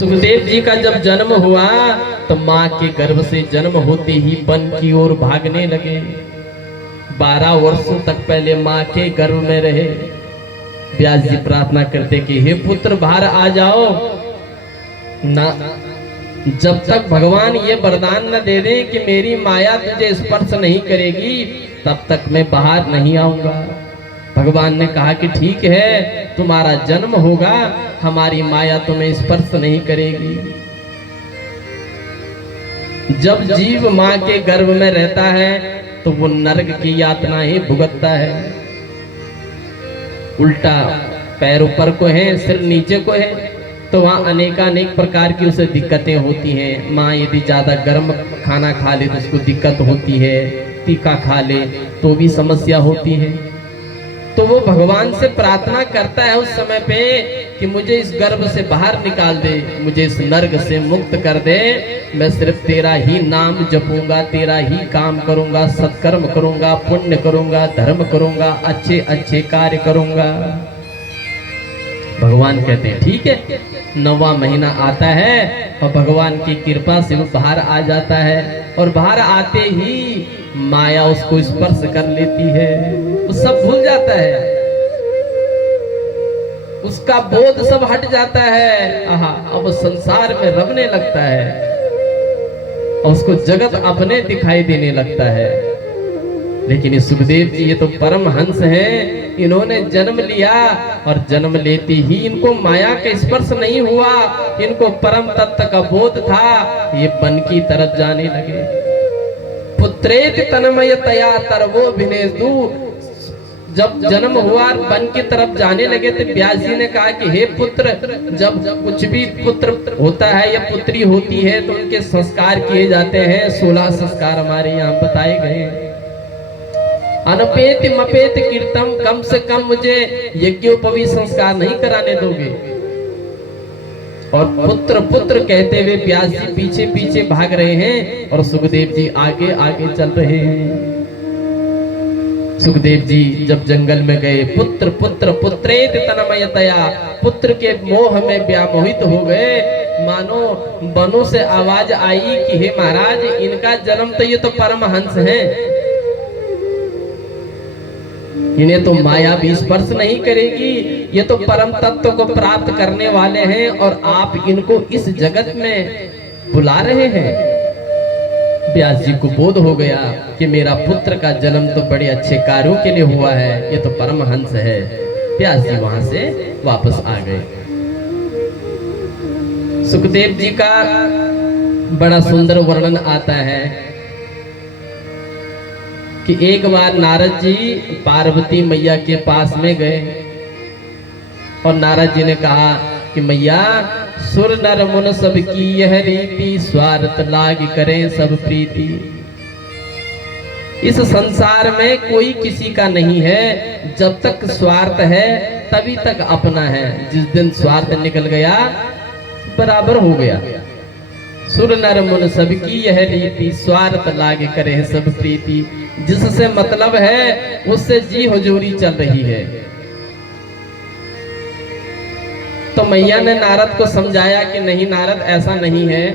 सुखदेव जी का जब जन्म हुआ तो माँ के गर्भ से जन्म होते ही वन की ओर भागने लगे। 12 वर्षों तक पहले माँ के गर्भ में रहे। व्यास जी प्रार्थना करते कि हे पुत्र बाहर आ जाओ ना, जब तक भगवान ये वरदान न दे दे कि मेरी माया तुझे स्पर्श नहीं करेगी तब तक मैं बाहर नहीं आऊंगा। भगवान ने कहा कि ठीक है, तुम्हारा जन्म होगा, हमारी माया तुम्हें स्पर्श नहीं करेगी। जब जीव माँ के गर्भ में रहता है तो वो नरक की यातना ही भुगतता है। उल्टा पैर ऊपर को है, सिर नीचे को है, तो वहाँ अनेकानेक प्रकार की उसे दिक्कतें होती हैं। माँ यदि ज्यादा गर्म खाना खा ले तो उसको दिक्कत होती है, तीखा खा ले तो भी समस्या होती है। तो वो भगवान से प्रार्थना करता है उस समय पे कि मुझे इस गर्भ से बाहर निकाल दे, मुझे इस नर्क से मुक्त कर दे। मैं सिर्फ तेरा ही नाम जपूंगा, तेरा ही काम करूंगा, सत्कर्म करूंगा, पुण्य करूंगा, धर्म करूंगा, अच्छे अच्छे कार्य करूंगा। भगवान कहते हैं ठीक है। 9वां महीना आता है और भगवान की कृपा से वो बाहर आ जाता है और बाहर आते ही माया उसको स्पर्श कर लेती है। वो सब भूल जाता है, उसका बोध सब हट जाता है। अब संसार में रमने लगता है और उसको जगत अपने दिखाई देने लगता है। लेकिन ये सुखदेव जी ये तो परम हंस हैं, इन्होंने जन्म लिया और जन्म लेते ही इनको माया का स्पर्श नहीं हुआ, इनको परम तत्व का बोध था। ये वन की तरफ जाने लगे। पुत्रेत तन्मय तया तरवो भिनेदु। जब जन्म हुआ वन की तरफ जाने लगे तो व्यास जी ने कहा कि हे पुत्र, जब कुछ भी पुत्र होता है या पुत्री होती है तो उनके संस्कार किए जाते हैं। 16 संस्कार हमारे यहाँ बताए गए। अनपेत मपेत कीर्तम, कम से कम मुझे यज्ञोपवी संस्कार नहीं कराने दोगे। और पुत्र पुत्र कहते हुए व्यास जी पीछे पीछे भाग रहे हैं और सुखदेव जी आगे आगे चल रहे हैं। सुखदेव जी जब जंगल में गए, पुत्र पुत्र पुत्रेत तन्मयतया, पुत्र के मोह में व्यामोहित हो गए। मानो वनों से आवाज आई कि हे महाराज, इनका जन्म तो ये तो परमहंस हैं, इन्हें तो माया भी स्पर्श नहीं करेगी, ये तो परम तत्व को प्राप्त करने वाले हैं और आप इनको इस जगत में बुला रहे हैं। व्यास जी को बोध हो गया कि मेरा पुत्र का जन्म तो बड़े अच्छे कार्यों के लिए हुआ है, ये तो परमहंस है। व्यास जी वहां से वापस आ गए। सुखदेव जी का बड़ा सुंदर वर्णन आता है कि एक बार नारद जी पार्वती मैया के पास में गए और नारद जी ने कहा कि मैया, सुर नर मुन सब की यह रीति, स्वार्थ लाग करें सब प्रीति। इस संसार में कोई किसी का नहीं है, जब तक स्वार्थ है तभी तक अपना है। जिस दिन स्वार्थ निकल गया बराबर हो गया। सुर नर मुन सब की यह रीति, स्वार्थ लाग करें सब प्रीति। जिससे मतलब है उससे जी हुजूरी चल रही है। तो मैया ने नारद को समझाया कि नहीं नारद, ऐसा नहीं है।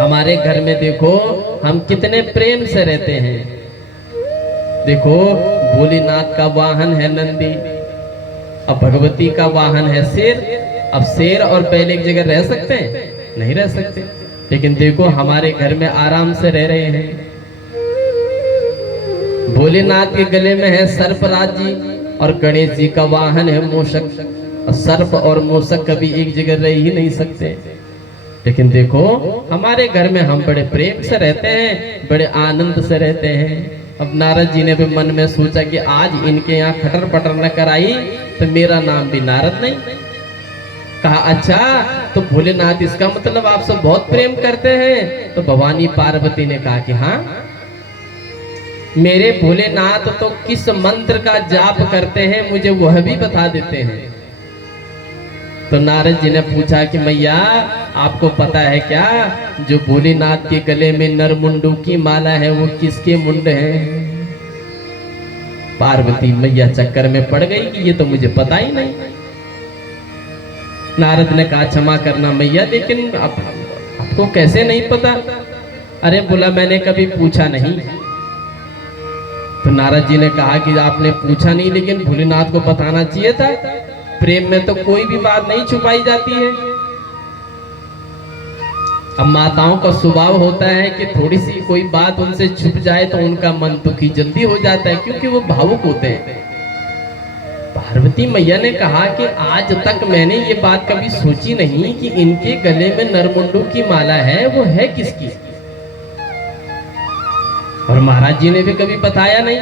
हमारे घर में देखो हम कितने प्रेम से रहते हैं। देखो भोलेनाथ का वाहन है नंदी, अब भगवती का वाहन है शेर। अब शेर और बैल एक जगह रह सकते हैं? नहीं रह सकते। लेकिन देखो हमारे घर में आराम से रह रहे हैं। भोलेनाथ के गले में है सर्पराज जी और गणेश जी का वाहन है मूषक। सर्प और मूषक कभी एक जगह रह ही नहीं सकते। लेकिन देखो हमारे घर में हम बड़े प्रेम से रहते हैं, बड़े आनंद से रहते हैं। अब नारद जी ने भी मन में सोचा कि आज इनके यहाँ खटर पटर न कराई तो मेरा नाम भी नारद नहीं। कहा अच्छा, तो भोलेनाथ इसका मतलब आप सब बहुत प्रेम करते हैं? तो भवानी पार्वती ने कहा कि हाँ, मेरे भोलेनाथ तो किस मंत्र का जाप करते हैं मुझे वह भी बता देते हैं। तो नारद जी ने पूछा कि मैया आपको पता है क्या, जो भोलेनाथ के गले में नरमुंडू की माला है वो किसके मुंड है? पार्वती मैया चक्कर में पड़ गई कि ये तो मुझे पता ही नहीं। नारद ने कहा क्षमा करना मैया, लेकिन आपको कैसे नहीं पता? अरे बोला मैंने कभी पूछा नहीं। तो नारद जी ने कहा कि आपने पूछा नहीं, लेकिन भोलेनाथ को बताना चाहिए था। प्रेम में तो कोई भी बात नहीं छुपाई जाती है। अब माताओं का स्वभाव होता है कि थोड़ी सी कोई बात उनसे छुप जाए तो उनका मन दुखी जल्दी हो जाता है, क्योंकि वो भावुक होते हैं। पार्वती मैया ने कहा कि आज तक मैंने ये बात कभी सोची नहीं कि इनके गले में नरमुंडू की माला है, वो है किसकी? और महाराज जी ने भी कभी बताया नहीं।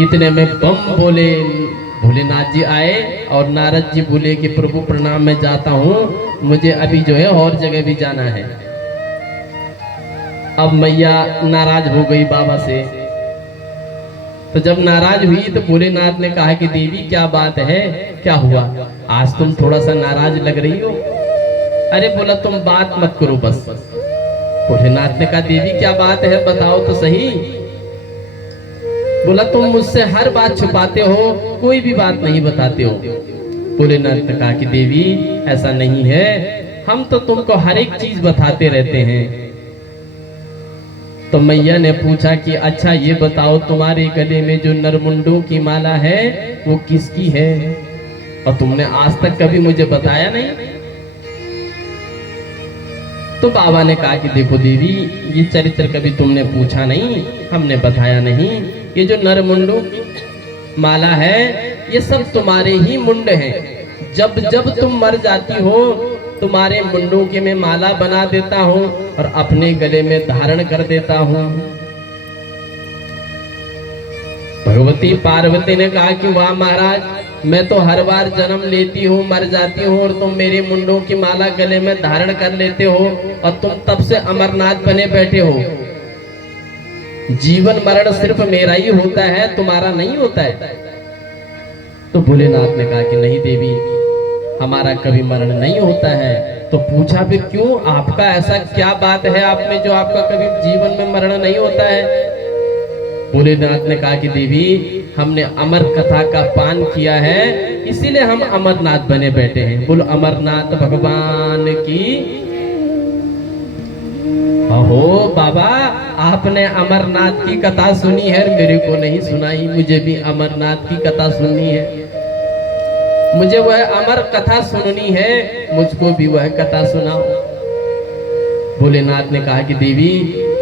इतने में बम बोले, भोलेनाथ जी आए और नारद जी बोले कि प्रभु प्रणाम, मैं जाता हूँ, मुझे अभी जो है और जगह भी जाना है। अब मैया नाराज हो गई बाबा से। तो जब नाराज हुई तो भोलेनाथ ने कहा कि देवी क्या बात है, क्या हुआ? आज तुम थोड़ा सा नाराज लग रही हो। अरे बोला तुम बात मत करो बस। भोलेनाथ ने कहा देवी क्या बात है, बताओ तो सही। बोला तुम मुझसे हर बात छुपाते हो, कोई भी बात नहीं बताते हो। भोलेनाथ ने कहा कि देवी ऐसा नहीं है, हम तो तुमको हर एक चीज बताते रहते हैं। तो मैया ने पूछा कि अच्छा ये बताओ, तुम्हारे गले में जो नरमुंडों की माला है वो किसकी है? और तुमने आज तक कभी मुझे बताया नहीं। तो बाबा ने कहा कि देखो देवी, ये चरित्र कभी तुमने पूछा नहीं, हमने बताया नहीं। ये जो नरमुंडों की माला है ये सब तुम्हारे ही मुंड हैं। जब जब तुम मर जाती हो तुम्हारे मुंडों के मैं माला बना देता हूँ और अपने गले में धारण कर देता हूँ। भगवती पार्वती ने कहा कि वाह महाराज, मैं तो हर बार जन्म लेती हूँ, मर जाती हूँ, और तुम मेरे मुंडों की माला गले में धारण कर लेते हो, और तुम तब से अमरनाथ बने बैठे हो। जीवन मरण सिर्फ मेरा ही होता है, तुम्हारा नहीं होता है। तो भोलेनाथ ने कहा कि नहीं देवी, हमारा कभी मरण नहीं होता है। तो पूछा फिर क्यों, आपका ऐसा क्या बात है आप में जो आपका कभी जीवन में मरण नहीं होता है? भोलेनाथ ने कहा कि देवी, हमने अमर कथा का पान किया है, इसीलिए हम अमरनाथ बने बैठे हैं। बोलो अमरनाथ भगवान की। अहो बाबा, आपने अमरनाथ की कथा सुनी है, मेरे को नहीं सुनाई। मुझे भी अमरनाथ की कथा सुननी है, मुझे वह अमर कथा सुननी है, मुझको भी वह कथा सुनाओ। भोलेनाथ ने कहा कि देवी,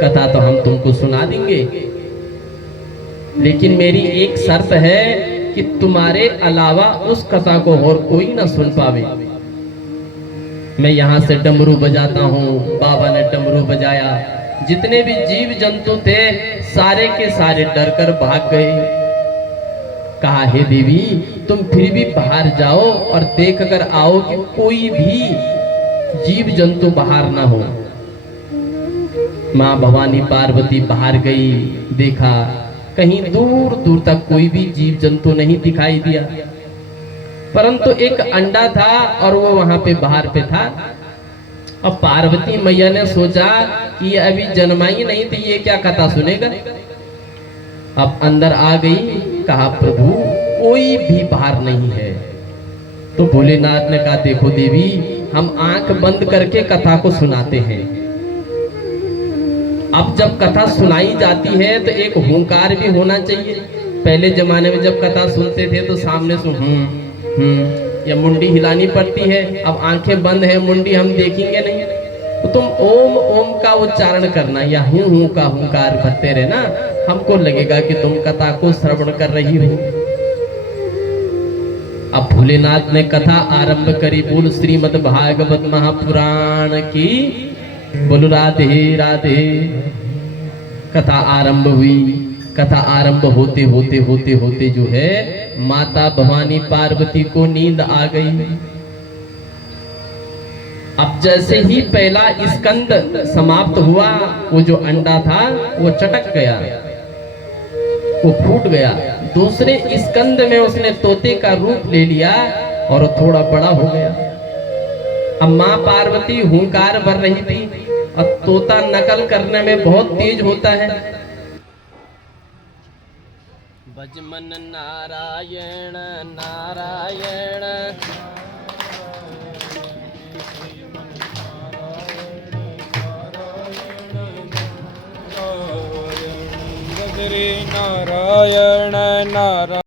कथा तो हम तुमको सुना देंगे, लेकिन मेरी एक शर्त है कि तुम्हारे अलावा उस कथा को और कोई ना सुन पावे। मैं यहाँ से डमरू बजाता हूँ, बाबा ने डमरू बजाया, जितने भी जीव जंतु थे सारे के सारे डर कर भाग गए। कहा हे देवी, तुम फिर भी बाहर जाओ और देख कर आओ कि कोई भी जीव जंतु बाहर ना हो। माँ भवानी पार्वती बाहर गई, देखा कहीं दूर दूर तक कोई भी जीव जंतु नहीं दिखाई दिया, परंतु एक अंडा था और वो वहां पे बाहर पे था। अब पार्वती मैया ने सोचा कि ये अभी जन्मा ही नहीं तो ये क्या कथा सुनेगा। अब अंदर आ गई, कहा प्रभु कोई भी बाहर नहीं है। तो भोलेनाथ ने कहा देखो देवी, हम आंख बंद करके कथा को सुनाते हैं। अब जब कथा सुनाई जाती है तो एक हुंकार भी होना चाहिए। पहले जमाने में जब कथा सुनते थे तो सामने से या मुंडी हिलानी पड़ती है। अब आंखें बंद है, मुंडी हम देखेंगे नहीं, तो तुम ओम ओम का उच्चारण करना या हूं का हुंकार भरते रहना, हमको लगेगा कि तुम कथा को श्रवण कर रही हो। अब भोलेनाथ ने कथा आरंभ करी। बोल श्रीमद् भागवत महापुराण की, बोलो राधे राधे। कथा आरंभ हुई। कथा आरंभ होते होते होते होते जो है माता भवानी पार्वती को नींद आ गई। अब जैसे ही पहला स्कंद समाप्त हुआ, वो जो अंडा था वो चटक गया, वो फूट गया। दूसरे स्कंद में उसने तोते का रूप ले लिया और थोड़ा बड़ा हो गया। अब माँ पार्वती हुंकार भर रही थी और तोता नकल करने में बहुत तेज होता है। भजमन नारायण नारायण श्री नारायण नारायण